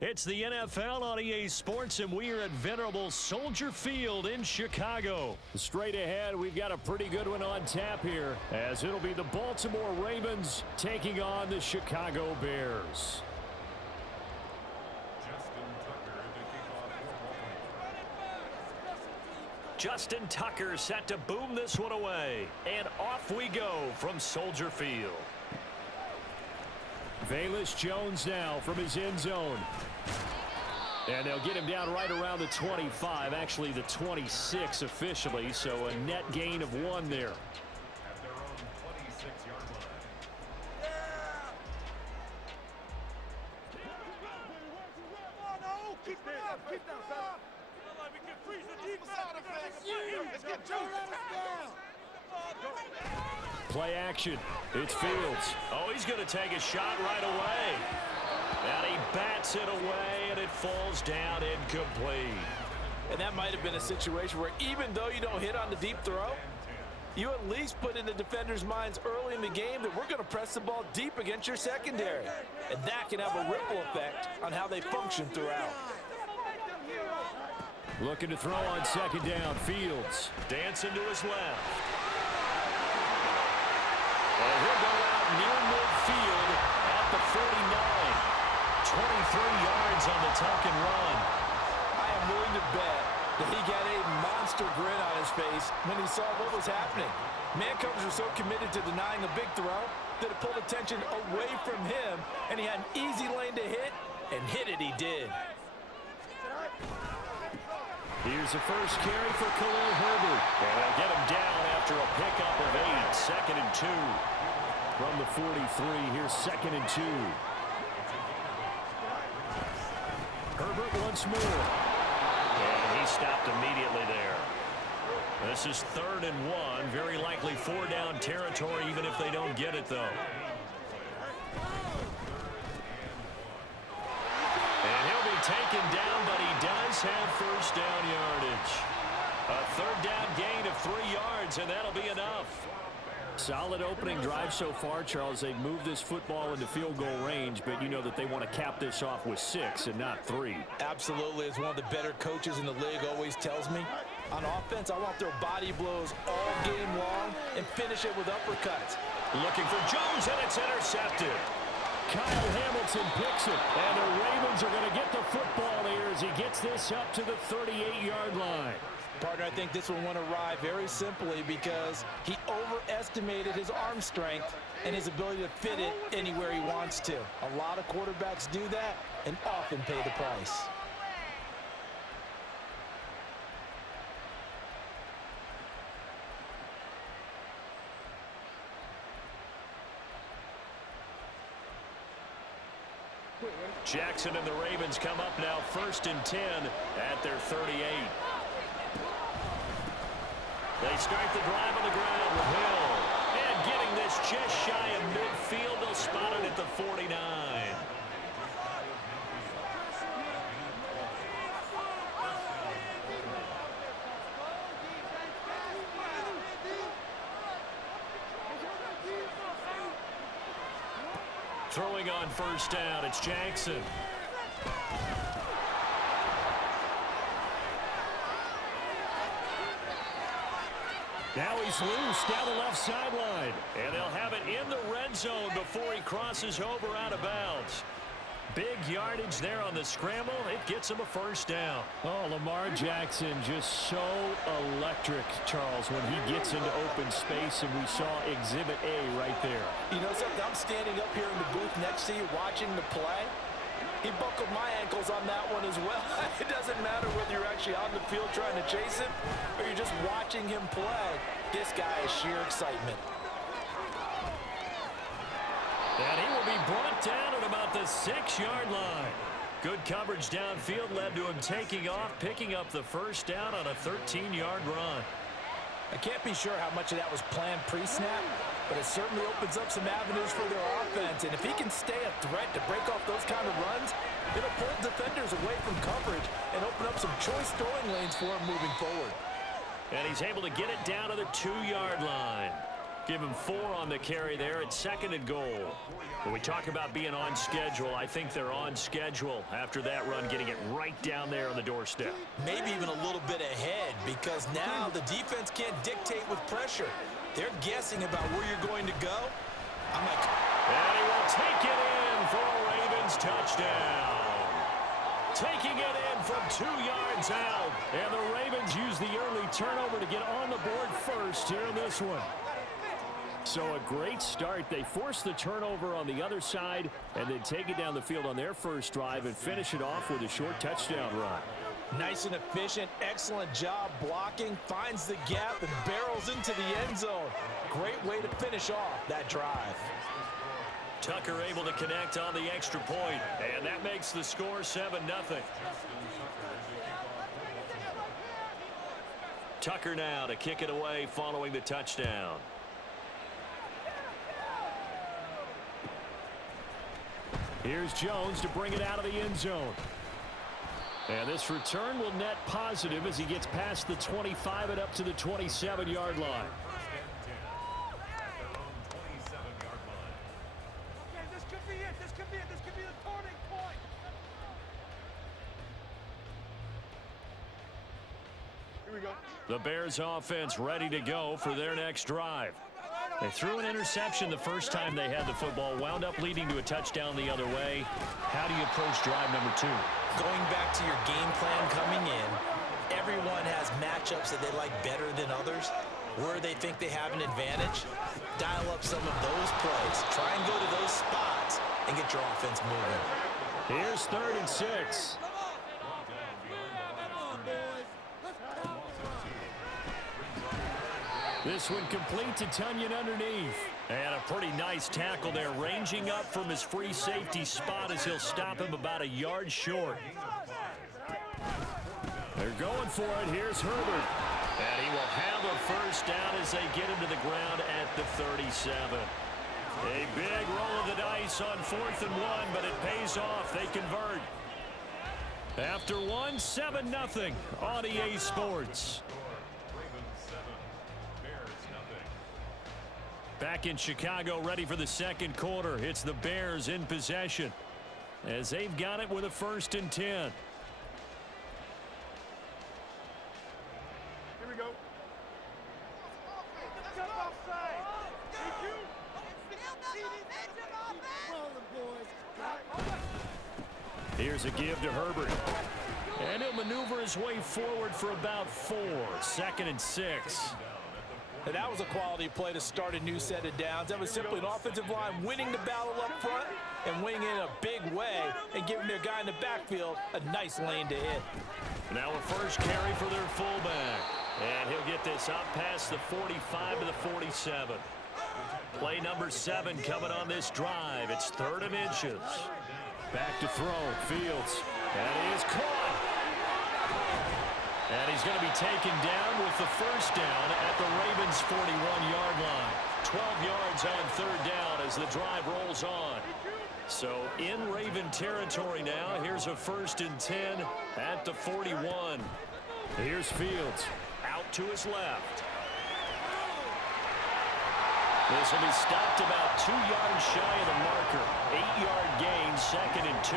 It's the NFL on EA Sports, and we are at venerable Soldier Field in Chicago. Straight ahead, we've got a pretty good one on tap here, as it'll be the Baltimore Ravens taking on the Chicago Bears. Justin Tucker set to boom this one away, and off we go from Soldier Field. Velus Jones now from his end zone. And they'll get him down right around the 25, actually the 26 officially, so a net gain of 1 there. At their own 26-yard line. Keep it up, keep down, fella. We can freeze the defense. Let's get down. Play action. It's Fields. Oh, he's going to take a shot right away. And he bats it away, and it falls down incomplete. And that might have been a situation where even though you don't hit on the deep throw, you at least put in the defender's minds early in the game that we're going to press the ball deep against your secondary. And that can have a ripple effect on how they function throughout. Looking to throw on second down. Fields dancing to his left. And he'll go out near midfield at the 49. 23 yards on the tuck and run. I am willing to bet that he got a monster grin on his face when he saw what was happening. Man coverage was so committed to denying a big throw that it pulled attention away from him, and he had an easy lane to hit, and hit it he did. Here's the first carry for Khalil Herbert. And they'll get him down after a pickup of 8. 2nd and 2. From the 43, here's 2nd and 2. Herbert once more. And he stopped immediately there. This is 3rd and 1. Very likely 4-down territory, even if they don't get it, though. And he'll be taken down, but he does have first down yardage. A 3rd down gain of 3 yards, and that'll be enough. Solid opening drive so far, Charles. They've moved this football into field goal range, but you know that they want to cap this off with 6 and not 3. Absolutely. As one of the better coaches in the league always tells me, on offense, I want to throw body blows all game long and finish it with uppercuts. Looking for Jones, and it's intercepted. Kyle Hamilton picks it, and the Ravens are going to get the football here as he gets this up to the 38-yard line. Partner, I think this one went awry very simply because he overestimated his arm strength and his ability to fit it anywhere he wants to. A lot of quarterbacks do that and often pay the price. Jackson and the Ravens come up now 1st and 10 at their 38. They start the drive on the ground with Hill. And getting this just shy of midfield, they'll spot it at the 49. Throwing on first down, it's Jackson. Now he's loose down the left sideline. And they'll have it in the red zone before he crosses over out of bounds. Big yardage there on the scramble. It gets him a first down. Oh, Lamar Jackson just so electric, Charles, when he gets into open space, and we saw Exhibit A right there. You know something? I'm standing up here in the booth next to you watching the play. He buckled my ankles on that one as well. It doesn't matter whether you're actually on the field trying to chase him or you're just watching him play. This guy is sheer excitement. And he will be brought down at about the 6-yard line. Good coverage downfield led to him taking off, picking up the first down on a 13-yard run. I can't be sure how much of that was planned pre-snap, but it certainly opens up some avenues for their offense. And if he can stay a threat to break off those kind of runs, it'll pull defenders away from coverage and open up some choice throwing lanes for him moving forward. And he's able to get it down to the 2-yard line. Give him 4 on the carry there at 2nd and goal. When we talk about being on schedule, I think they're on schedule after that run, getting it right down there on the doorstep. Maybe even a little bit ahead, because now the defense can't dictate with pressure. They're guessing about where you're going to go. And he will take it in for a Ravens touchdown. Taking it in from 2 yards out. And the Ravens use the early turnover to get on the board first here in this one. So a great start. They force the turnover on the other side and then take it down the field on their first drive and finish it off with a short touchdown run. Nice and efficient, excellent job blocking, finds the gap and barrels into the end zone. Great way to finish off that drive. Tucker able to connect on the extra point, and that makes the score 7-0. Tucker now to kick it away following the touchdown. Here's Jones to bring it out of the end zone. And this return will net positive as he gets past the 25 and up to the 27-yard line. Okay, this could be it. This could be it. This could be the turning point. Here we go. The Bears offense ready to go for their next drive. They threw an interception the first time they had the football, wound up leading to a touchdown the other way. How do you approach drive number 2? Going back to your game plan coming in, everyone has matchups that they like better than others. Where they think they have an advantage, dial up some of those plays. Try and go to those spots and get your offense moving. Here's 3rd and 6. This one complete to Tunyon underneath. And a pretty nice tackle there, ranging up from his free safety spot as he'll stop him about a yard short. They're going for it. Here's Herbert. And he will have a first down as they get him to the ground at the 37. A big roll of the dice on 4th and 1, but it pays off. They convert. After 1, 7-0 on EA Sports. Back in Chicago, ready for the second quarter. It's the Bears in possession as they've got it with a 1st and 10. Here we go. Jump offside. Here's a give to Herbert. And he'll maneuver his way forward for about 4. 2nd and 6. And that was a quality play to start a new set of downs. That was simply an offensive line winning the battle up front and winning in a big way and giving their guy in the backfield a nice lane to hit. Now a first carry for their fullback. And he'll get this up past the 45 to the 47. Play number 7 coming on this drive. It's 3rd and inches. Back to throw. Fields. And he is caught. And he's going to be taken down with the first down at the Ravens' 41-yard line. 12 yards on 3rd down as the drive rolls on. So in Raven territory now. Here's a 1st and 10 at the 41. Here's Fields out to his left. This will be stopped about 2 yards shy of the marker. 8-yard gain, 2nd and 2.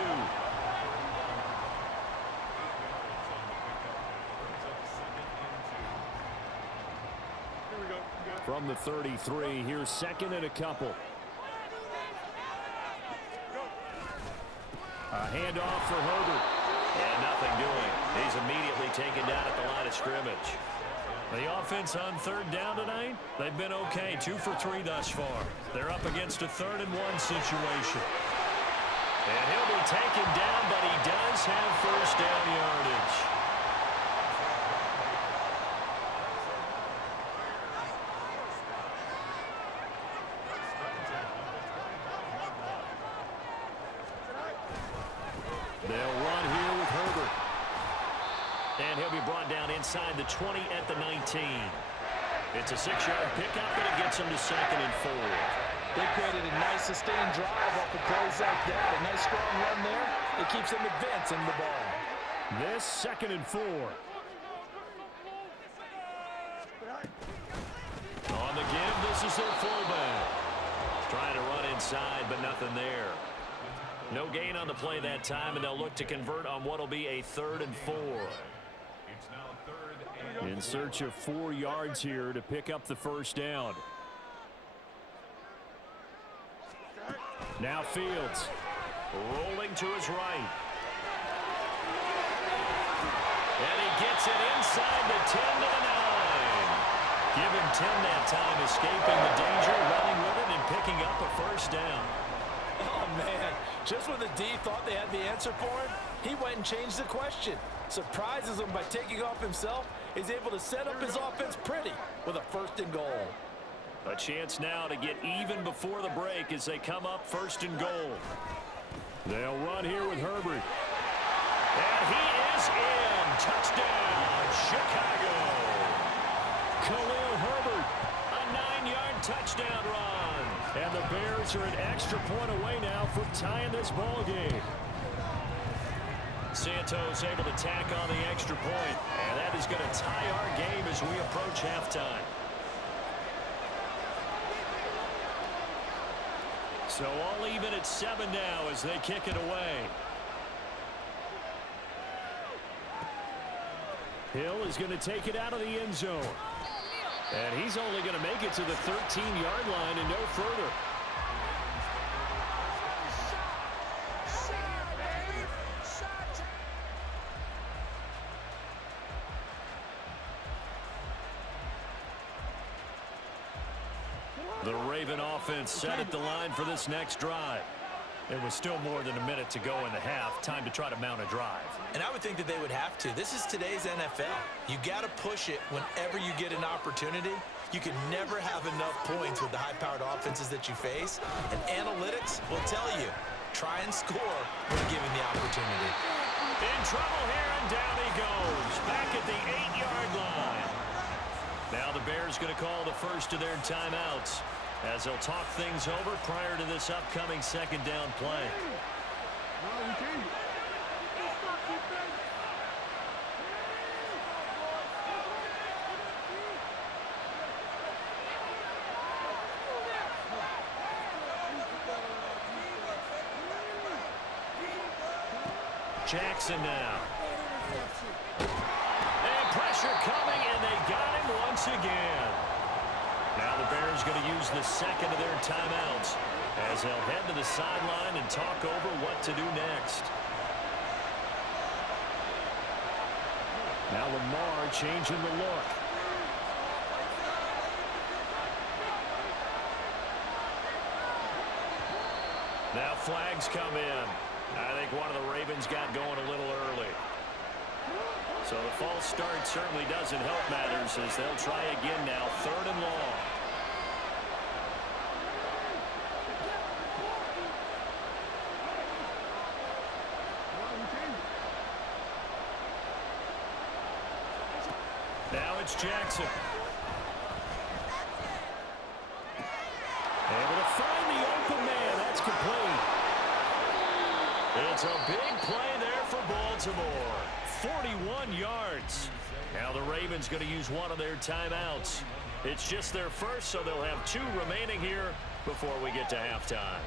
From the 33, here's 2nd and a couple. A handoff for Herbert. And nothing doing. He's immediately taken down at the line of scrimmage. The offense on 3rd down tonight, they've been okay. 2 for 3 thus far. They're up against a 3rd and 1 situation. And he'll be taken down, but he does have first down yardage. They'll run here with Herbert. And he'll be brought down inside the 20 at the 19. It's a 6-yard pickup, and it gets him to 2nd and 4. They created a nice sustained drive off of plays like that. A nice strong run there. It keeps them advancing the ball. This 2nd and 4. On the give, the This is their fullback. Trying to run inside, but nothing there. No gain on the play that time, and they'll look to convert on what will be a 3rd and 4. It's now 3rd and In search of 4 yards here to pick up the first down. Now Fields rolling to his right. And he gets it inside the 10 to the 9. Give him 10 that time, escaping the danger, running with it, and picking up a first down. Oh, man. Just when the D thought they had the answer for him, he went and changed the question. Surprises him by taking off himself. He's able to set up his offense pretty with a 1st and goal. A chance now to get even before the break as they come up 1st and goal. They'll run here with Herbert. And he is in. Touchdown, Chicago. Khalil Herbert, a 9-yard touchdown run. And the Bears are an extra point away now from tying this ball game. Santos able to tack on the extra point, and that is going to tie our game as we approach halftime. So all even at 7 now as they kick it away. Hill is going to take it out of the end zone. And he's only going to make it to the 13-yard line and no further. The Raven offense set at the line for this next drive. There was still more than a minute to go in the half. Time to try to mount a drive. And I would think that they would have to. This is today's NFL. You got to push it whenever you get an opportunity. You can never have enough points with the high-powered offenses that you face. And analytics will tell you, try and score when given the opportunity. In trouble here, and down he goes. Back at the 8-yard line. Now the Bears going to call the first of their timeouts as they'll talk things over prior to this upcoming 2nd down play. Jackson now. And pressure coming, and they got him once again. Now the Bears going to use the 2nd of their timeouts as they'll head to the sideline and talk over what to do next. Now Lamar changing the look. Now flags come in. I think one of the Ravens got going a little early. So the false start certainly doesn't help matters as they'll try again now, 3rd and long. Now it's Jackson. Able to find the open man. That's complete. It's a big play there for Baltimore. 41 yards. Now the Ravens going to use one of their timeouts. It's just their first, so they'll have 2 remaining here before we get to halftime.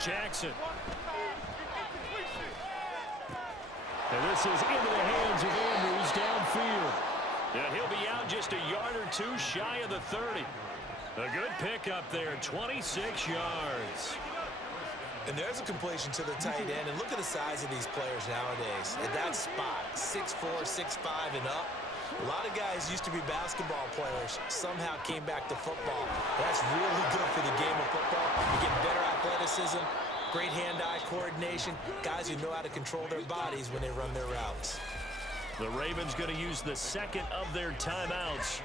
Jackson. And this is into the hands of Andrews downfield. And he'll be out just a yard or 2 shy of the 30. A good pickup there, 26 yards. And there's a completion to the tight end. And look at the size of these players nowadays. At that spot, 6'4", 6'5", and up. A lot of guys used to be basketball players, somehow came back to football. That's really good for the game of football. You get better athleticism, great hand-eye coordination, guys who know how to control their bodies when they run their routes. The Ravens going to use the 2nd of their timeouts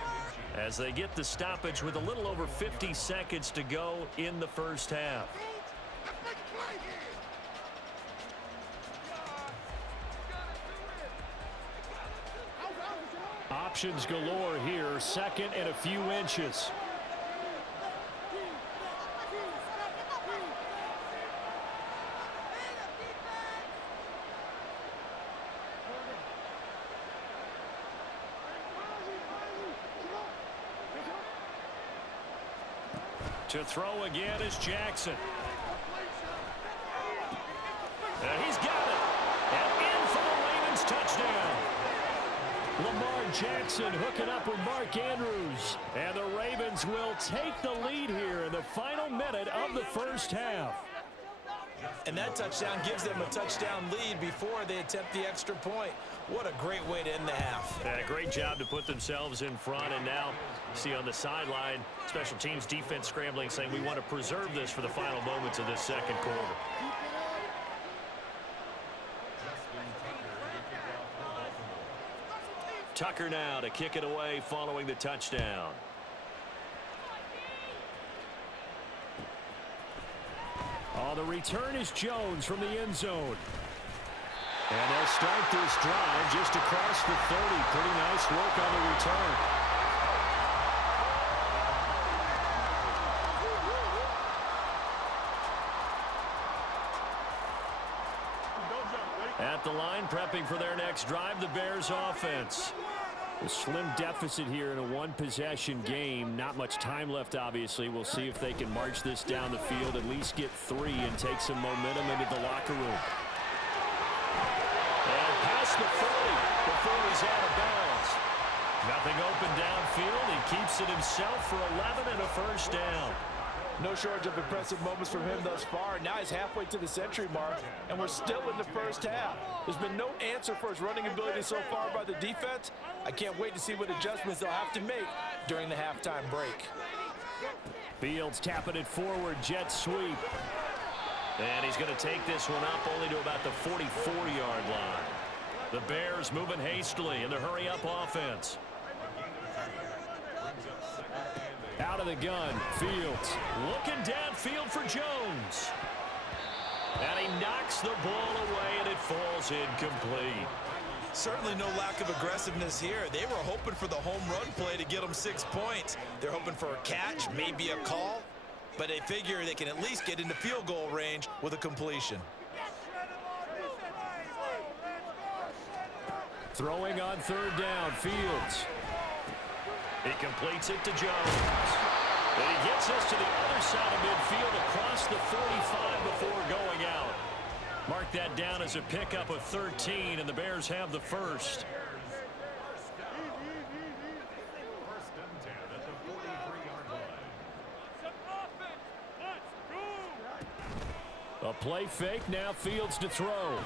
as they get the stoppage with a little over 50 seconds to go in the first half. Options galore here, 2nd and a few inches. To throw again is Jackson. And he's got it. And in for the Ravens touchdown. Lamar Jackson hooking up with Mark Andrews. And the Ravens will take the lead here in the final minute of the first half. And that touchdown gives them a touchdown lead before they attempt the extra point. What a great way to end the half. Yeah, great job to put themselves in front. And now, see on the sideline, special teams defense scrambling, saying we want to preserve this for the final moments of this second quarter. Tucker now to kick it away following the touchdown. Oh, the return is Jones from the end zone. And they'll start this drive just across the 30. Pretty nice work on the return. At the line, prepping for their next drive, the Bears offense. A slim deficit here in a one-possession game. Not much time left, obviously. We'll see if they can march this down the field, at least get 3 and take some momentum into the locker room. And past the 40 before he's out of bounds. Nothing open downfield. He keeps it himself for 11 and a first down. No shortage of impressive moments from him thus far. Now he's halfway to the century mark, and we're still in the first half. There's been no answer for his running ability so far by the defense. I can't wait to see what adjustments they'll have to make during the halftime break. Fields tapping it forward, jet sweep. And he's going to take this one up only to about the 44-yard line. The Bears moving hastily in the hurry-up offense. Out of the gun, Fields looking downfield for Jones. And he knocks the ball away, and it falls incomplete. Certainly no lack of aggressiveness here. They were hoping for the home run play to get them 6 points. They're hoping for a catch, maybe a call, but they figure they can at least get into field goal range with a completion. Throwing on third down, Fields. He completes it to Jones. And he gets us to the other side of midfield across the 45 before going out. Mark that down as a pickup of 13, and the Bears have the first. A play fake, now Fields to throw.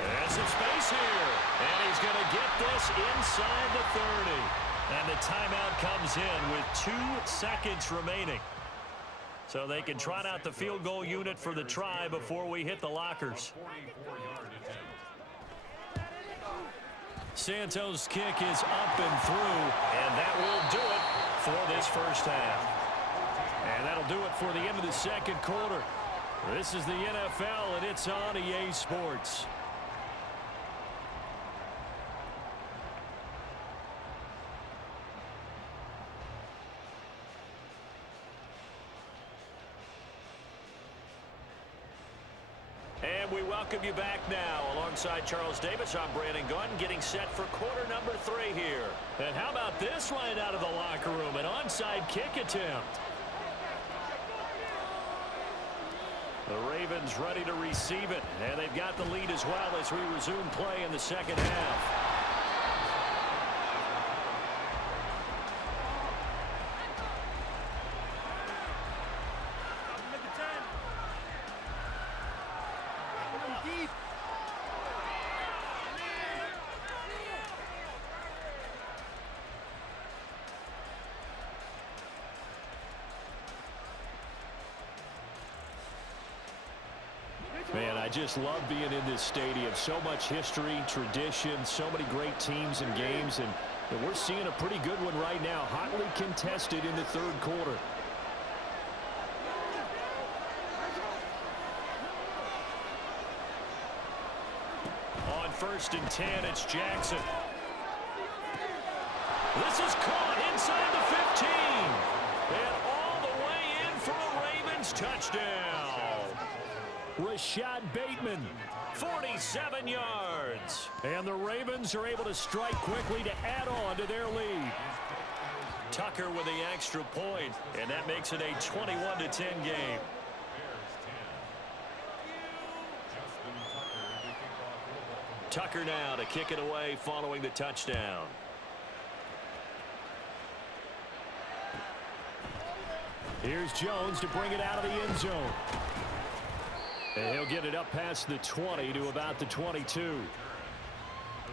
There's some space here, and he's going to get this inside the 30. And the timeout comes in with 2 seconds remaining. So they can trot out the field goal unit for the try before we hit the lockers. Santos' kick is up and through, and that will do it for this first half. And that'll do it for the end of the second quarter. This is the NFL, and it's on EA Sports. And we welcome you back now. Alongside Charles Davis, I'm Brandon Gunn, getting set for quarter number 3 here. And how about this right out of the locker room? An onside kick attempt. The Ravens ready to receive it. And they've got the lead as well as we resume play in the second half. Man, I just love being in this stadium. So much history, tradition, so many great teams and games, and we're seeing a pretty good one right now, hotly contested in the third quarter. On 1st and 10, it's Jackson. This is caught inside the 15. And all the way in for a Ravens touchdown. Rashad Bateman, 47 yards. And the Ravens are able to strike quickly to add on to their lead. Tucker with the extra point, and that makes it a 21-10 game. Tucker now to kick it away following the touchdown. Here's Jones to bring it out of the end zone. And he'll get it up past the 20 to about the 22. The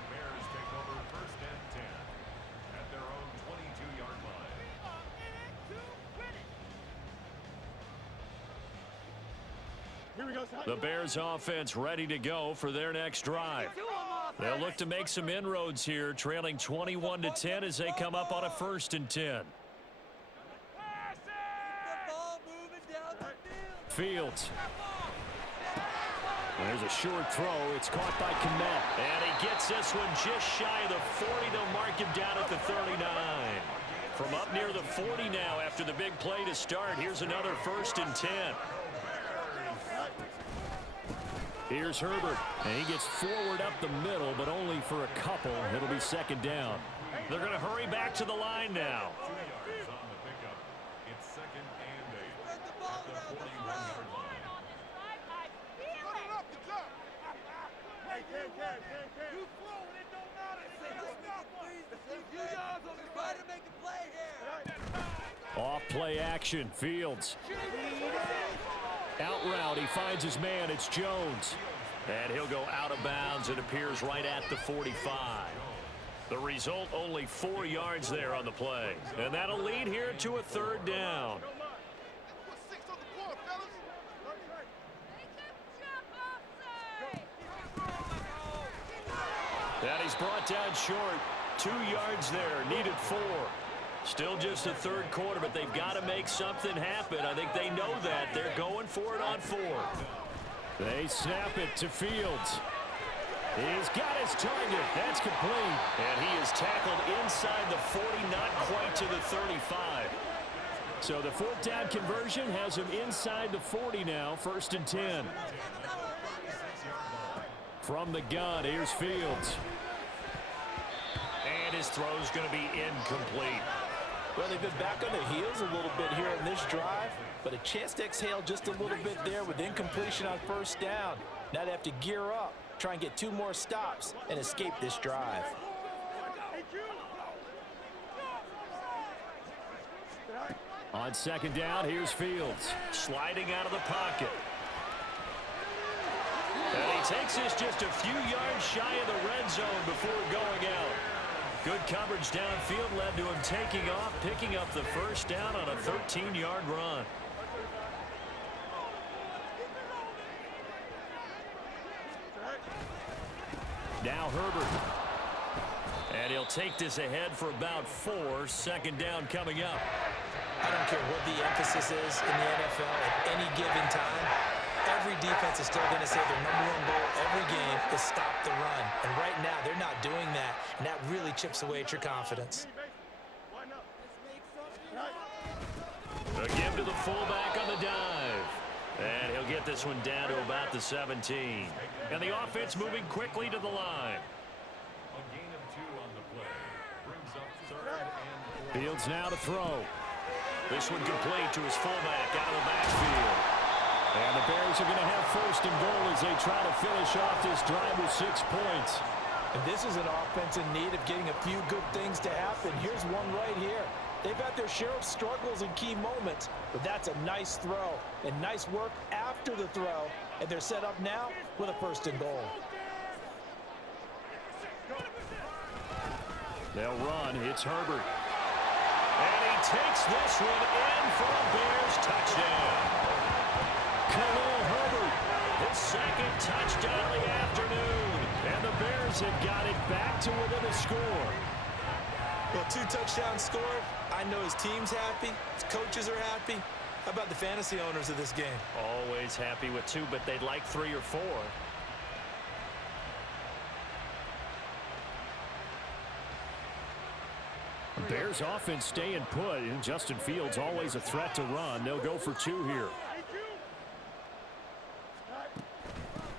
Bears take over 1st and 10 at their own 22-yard line. The Bears offense ready to go for their next drive. They'll look to make some inroads here, trailing 21-10 as they come up on a 1st and 10. Fields. There's a short throw. It's caught by Kmet. And he gets this one just shy of the 40. They'll mark him down at the 39. From up near the 40 now after the big play to start. Here's another 1st and 10. Here's Herbert. And he gets forward up the middle, but only for a couple. It'll be 2nd down. They're going to hurry back to the line now. 2 yards on the pickup. It's 2nd and 8 at the 41-yard line. Off play action. Fields. Out route. He finds his man. It's Jones. And he'll go out of bounds. It appears right at the 45. The result, only 4 yards there on the play. And that'll lead here to a 3rd down. And he's brought down short. 2 yards there. Needed 4. Still just the 3rd quarter, but they've got to make something happen. I think they know that. They're going for it on 4. They snap it to Fields. He's got his target. That's complete. And he is tackled inside the 40, not quite to the 35. So the 4th down conversion has him inside the 40 now. 1st and 10. From the gun, here's Fields. And his throw's going to be incomplete. Well, they've been back on their heels a little bit here in this drive, but a chance to exhale just a little bit there with incompletion on 1st down. Now they have to gear up, try and get 2 more stops, and escape this drive. On 2nd down, here's Fields. Sliding out of the pocket. And he takes this just a few yards shy of the red zone before going out. Good coverage downfield led to him taking off, picking up the 1st down on a 13-yard run. Now Herbert. And he'll take this ahead for about 4. 2nd down coming up. I don't care what the emphasis is in the NFL at any given time. Every defense is still going to say their #1 goal every game is stop the run. And right now, they're not doing that, and that really chips away at your confidence. A give to the fullback on the dive. And he'll get this one down to about the 17. And the offense moving quickly to the line. A gain of 2 on the play. Brings up 3rd and 4. Fields now to throw. This one complete to his fullback out of the backfield. And the Bears are going to have 1st and goal as they try to finish off this drive with 6 points. And this is an offense in need of getting a few good things to happen. Here's one right here. They've had their share of struggles in key moments, but that's a nice throw and nice work after the throw. And they're set up now with a 1st and goal. They'll run. It's Herbert. And he takes this one in for a Bears touchdown. Khalil Herbert. His 2nd touchdown of the afternoon. And the Bears have got it back to within a score. Well, 2 touchdowns scored. I know his team's happy. His coaches are happy. How about the fantasy owners of this game? Always happy with 2, but they'd like 3 or 4. The Bears offense staying put, and Justin Fields always a threat to run. They'll go for 2 here.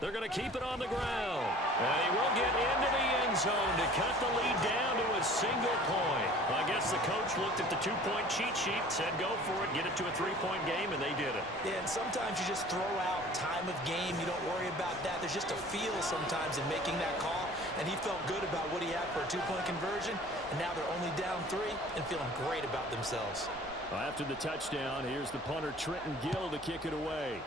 They're going to keep it on the ground. And he will get into the end zone to cut the lead down to a a single point. I guess the coach looked at the two-point cheat sheet, said go for it, get it to a three-point game, and they did it. Yeah, and sometimes you just throw out time of game. You don't worry about that. There's just a feel sometimes in making that call, and he felt good about what he had for a two-point conversion, and now they're only down 3 and feeling great about themselves. After the touchdown, here's the punter, Trenton Gill, to kick it away.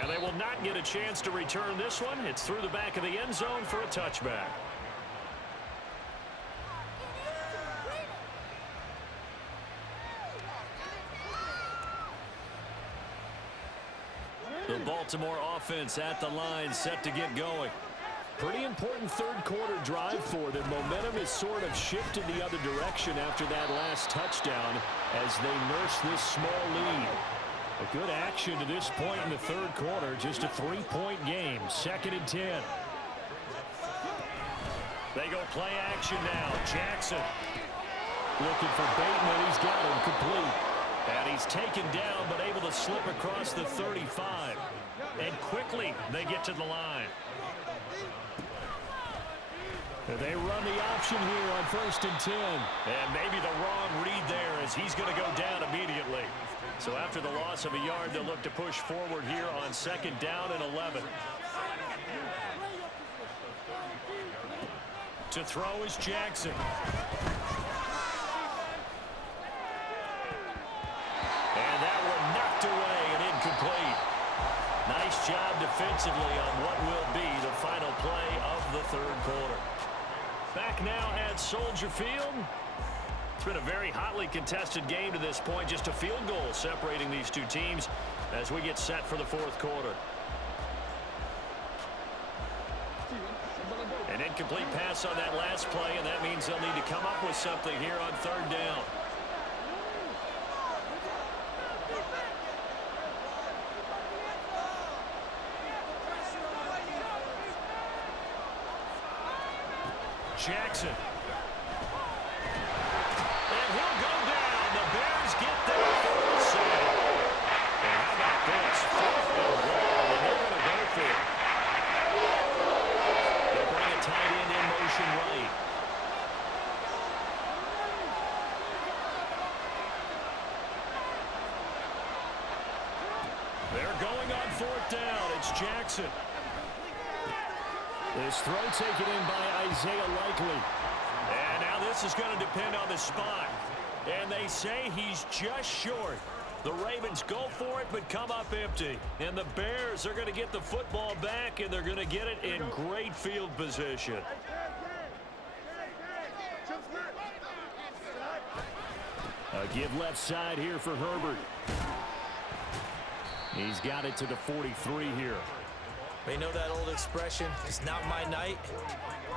And they will not get a chance to return this one. It's through the back of the end zone for a touchback. The Baltimore offense at the line, set to get going. Pretty important third quarter drive for them. Momentum is sort of shifted the other direction after that last touchdown as they nurse this small lead. A good action to this point in the third quarter. Just a 3-point game. 2nd and 10. They go play action now. Jackson looking for Bateman. He's got him complete. And he's taken down but able to slip across the 35. And quickly they get to the line. And they run the option here on 1st and 10. And maybe the wrong read there as he's going to go down immediately. So after the loss of a yard, they'll look to push forward here on 2nd down and 11. To throw is Jackson. And that one knocked away and incomplete. Nice job defensively on what will be the final play of the third quarter. Back now at Soldier Field. It's been a very hotly contested game to this point. Just a field goal separating these two teams as we get set for the fourth quarter. An incomplete pass on that last play, and that means they'll need to come up with something here on 3rd down. Jackson. And he'll go down. The Bears get there for the sack. And how about this? 4th and 1, and they're going to go for it. They'll bring a tight end in motion right. They're going on 4th down. It's Jackson. This throw taken in by Isaiah Likely. And now this is going to depend on the spot. And they say he's just short. The Ravens go for it but come up empty. And the Bears are going to get the football back, and they're going to get it in great field position. A give left side here for Herbert. He's got it to the 43 here. You know that old expression, it's not my night?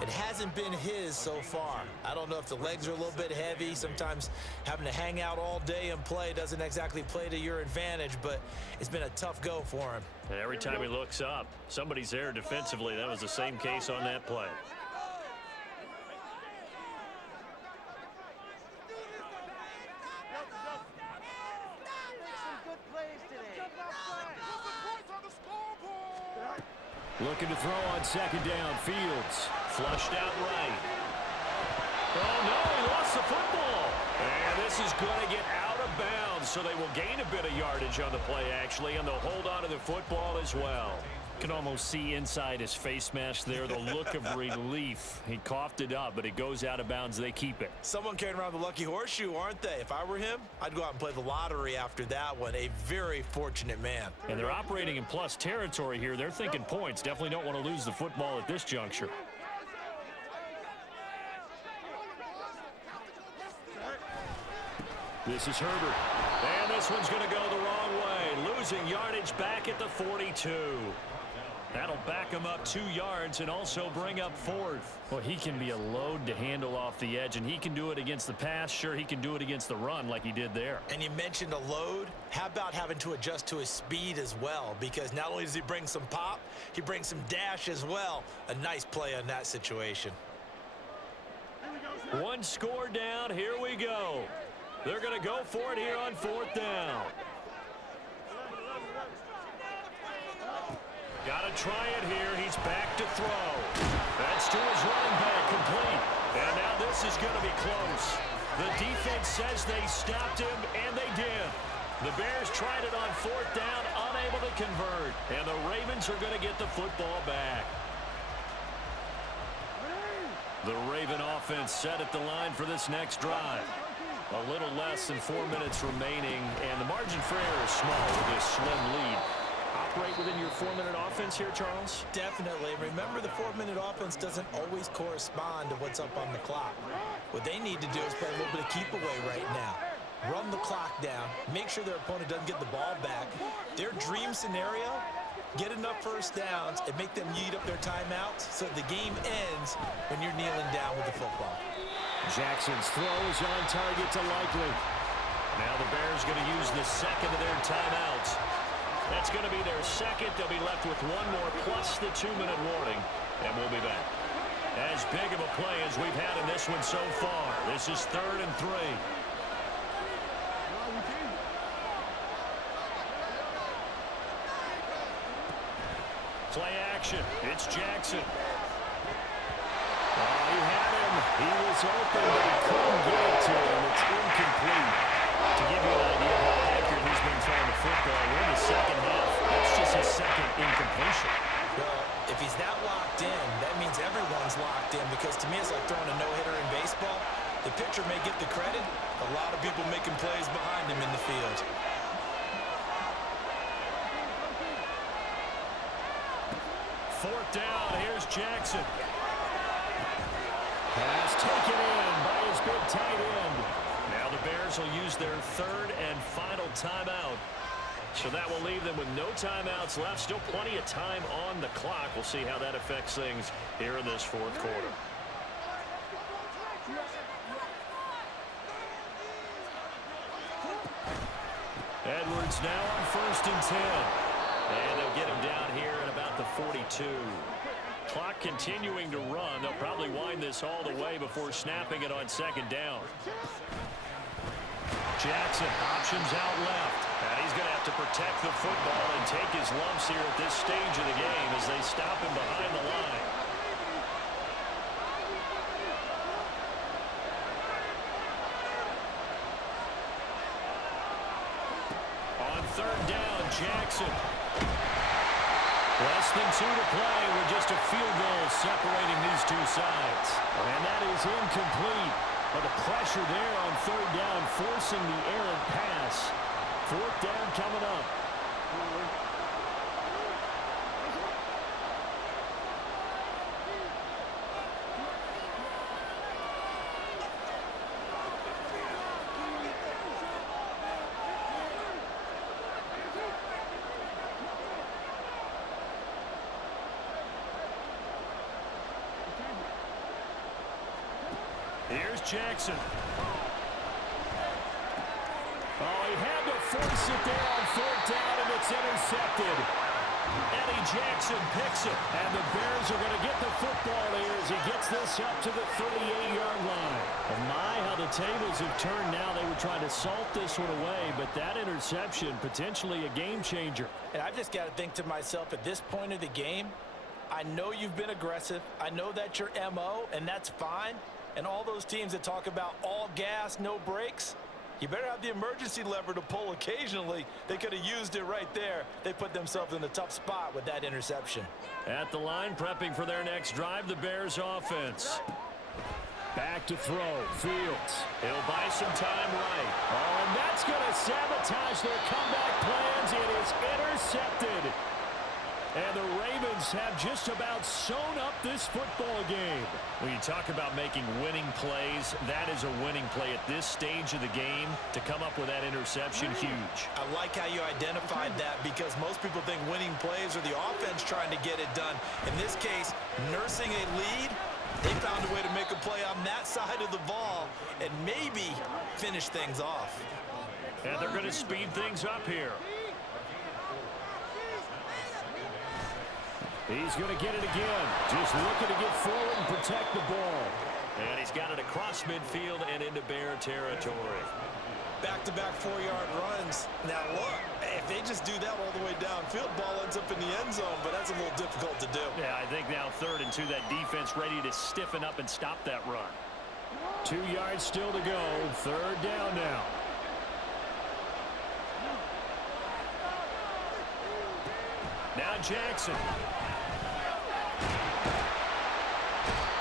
It hasn't been his so far. I don't know if the legs are a little bit heavy. Sometimes having to hang out all day and play doesn't exactly play to your advantage, but it's been a tough go for him. And every time he looks up, somebody's there defensively. That was the same case on that play. Looking to throw on 2nd down. Fields. Flushed out right. Oh, no, he lost the football. And this is going to get out of bounds, so they will gain a bit of yardage on the play, actually, and they'll hold on to the football as well. Can almost see inside his face mask there the look of relief. He coughed it up, but it goes out of bounds. They keep it. Someone carrying around the lucky horseshoe, aren't they? If I were him, I'd go out and play the lottery after that one. A very fortunate man. And they're operating in plus territory here. They're thinking points. Definitely don't want to lose the football at this juncture. This is Herbert. And this one's going to go the wrong way. Losing yardage back at the 42. That'll back him up 2 yards and also bring up 4th. Well, he can be a load to handle off the edge, and he can do it against the pass. Sure, he can do it against the run like he did there. And you mentioned a load. How about having to adjust to his speed as well? Because not only does he bring some pop, he brings some dash as well. A nice play on that situation. 1 score down. Here we go. They're going to go for it here on 4th down. Got to try it here. He's back to throw. That's to his running back, complete. And now this is going to be close. The defense says they stopped him, and they did. The Bears tried it on fourth down, unable to convert. And the Ravens are going to get the football back. The Raven offense set at the line for this next drive. A little less than 4 minutes remaining, and the margin for error is small with this slim lead. Operate within your 4-minute offense here, Charles? Definitely. Remember, the 4-minute offense doesn't always correspond to what's up on the clock. What they need to do is play a little bit of keep away right now. Run the clock down. Make sure their opponent doesn't get the ball back. Their dream scenario, get enough first downs and make them eat up their timeouts so the game ends when you're kneeling down with the football. Jackson's throw is on target to Likely. Now the Bears going to use the second of their timeouts. That's going to be their second. They'll be left with one more plus the 2-minute warning, and we'll be back. As big of a play as we've had in this one so far. This is 3rd and 3. Play action. It's Jackson. Oh, he had him. He was open, but he couldn't get it to him. It's incomplete. To give you an idea of how accurate he's been throwing the football, we're in the second half. That's just his second incompletion. Well, if he's that locked in, that means everyone's locked in, because to me it's like throwing a no-hitter in baseball. The pitcher may get the credit. A lot of people making plays behind him in the field. Fourth down, here's Jackson. Pass taken in by his big tight end. Now the Bears will use their 3rd and final timeout. So that will leave them with no timeouts left. Still plenty of time on the clock. We'll see how that affects things here in this 4th quarter. Edwards now on 1st and 10. And they'll get him down here at about the 42. Clock continuing to run. They'll probably wind this all the way before snapping it on 2nd down. Jackson options out left. And he's going to have to protect the football and take his lumps here at this stage of the game as they stop him behind the line. On 3rd down, Jackson. Less than 2 to play with just a field goal separating these two sides. And that is incomplete. But the pressure there on 3rd down, forcing the errant pass. 4th down coming up. Here's Jackson. Oh, he had to force it there on 4th down, and it's intercepted. Eddie Jackson picks it. And the Bears are going to get the football here as he gets this up to the 38-yard line. And my, how the tables have turned now. They were trying to salt this one away, but that interception, potentially a game changer. And I've just got to think to myself, at this point of the game, I know you've been aggressive. I know that's your MO, and that's fine. And all those teams that talk about all gas, no brakes, you better have the emergency lever to pull occasionally. They could have used it right there. They put themselves in a tough spot with that interception. At the line, prepping for their next drive, the Bears offense. Back to throw. Fields. He'll buy some time right. Oh, and that's going to sabotage their comeback plans. It is intercepted. And the Ravens have just about sewn up this football game. When you talk about making winning plays, that is a winning play at this stage of the game. To come up with that interception, huge. I like how you identified that, because most people think winning plays are the offense trying to get it done. In this case, nursing a lead, they found a way to make a play on that side of the ball and maybe finish things off. And they're going to speed things up here. He's going to get it again. Just looking to get forward and protect the ball. And he's got it across midfield and into Bear territory. Back-to-back 4-yard runs. Now, look, if they just do that all the way downfield, ball ends up in the end zone, but that's a little difficult to do. Yeah, I think now 3rd and 2, that defense ready to stiffen up and stop that run. 2 yards still to go. 3rd down now. Now Jackson.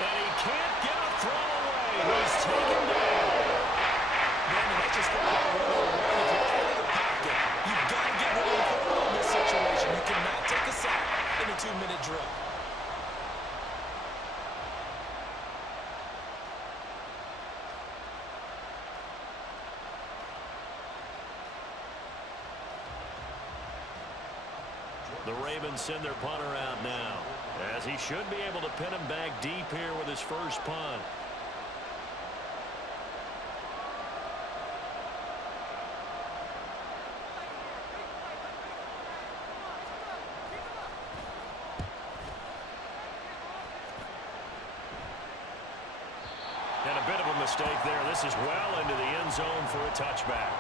And he can't get a throw away. He's taken down. Man, that's just football 101. If you're out of the pocket, you've got to get rid of the football in this situation. You cannot take a sack in a 2-minute drill. The Ravens send their punter out now, as he should be able to pin him back deep here with his first punt. And a bit of a mistake there. This is well into the end zone for a touchback.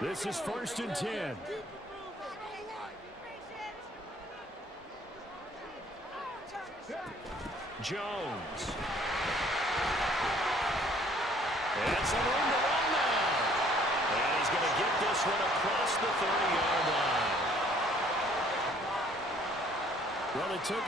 This is 1st and 10. Jones. And some room to run now. And he's going to get this one across the 30-yard line. Well, it took